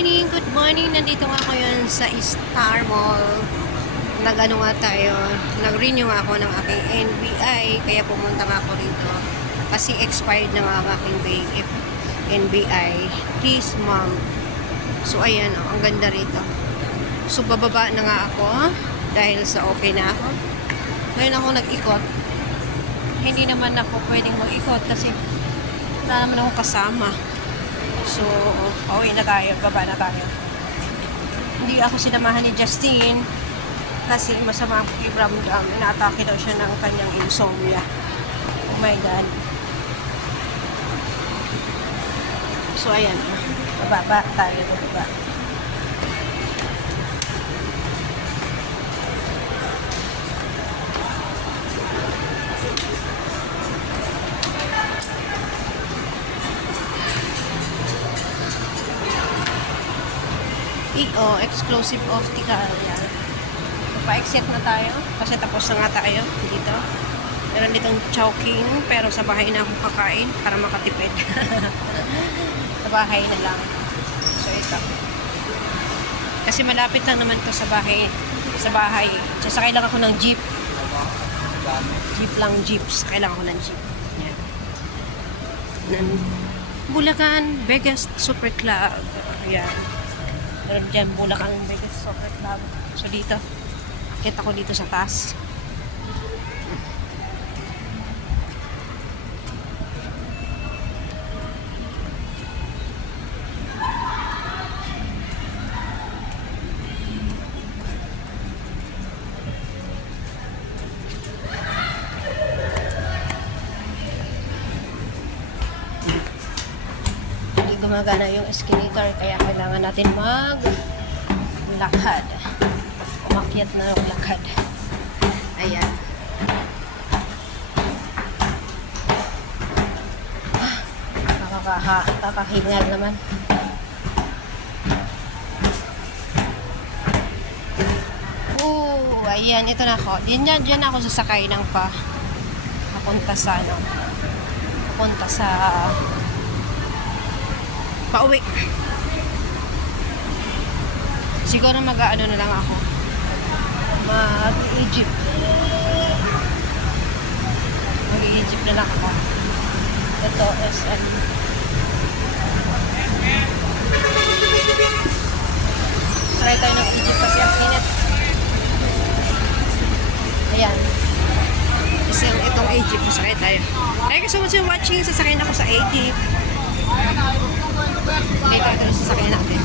morning, good morning. Nandito nga ako yun sa Star Mall. Nag-ano nga tayo, nag-renew nga ako ng aking NBI, kaya pumunta nga ako rito. Kasi expired na nga ang aking NBI this month. So ayan, oh, ang ganda rito. So bababa na nga ako dahil sa okay na ako. Ngayon ako nag-ikot. Hindi naman ako pwedeng mag-ikot kasi wala naman ako kasama. So, pauwi na tayo, baba na tayo. Hindi ako sinamahan ni Justine kasi masama ang pakiramdam. Inaatake daw siya ng kanyang insomnia. Oh my God. So, ayan. Baba tayo, baba. Exclusive optical. Yan. Pa-exit na tayo kasi tapos na nga tayo dito. Meron ditong chowking pero sa bahay na ako kakain para makatipid. Sa bahay na lang. So ito. Kasi malapit lang naman to sa bahay. Sa bahay. Sasakay lang ako ng jeep. Jeep. Sasakay lang ako ng jeep. Yan. Ng Bulacan Vegas Super Club. Yan. Meron dyan, Bulacan Vegas Super Club. So dito, kita ko dito sa taas. Gumagana yung escalator kaya kailangan natin maglakad. Umakyat na yung lakad. Ayan. Nakakahingal naman. Ayan, ito na ako. Diyan ako sasakay ng papunta sa pauwi. Siguro mag-ano na lang ako. Mag-Egypt. Mag-Egypt na lang ako. Ito, SM. Try tayo ng Egypt kasi ang init. Ayan. Kasi itong Egypt, sasakay tayo. Thank you so much for watching. Sasakay na ako sa Egypt. Okay, tayo sa sasakyan natin.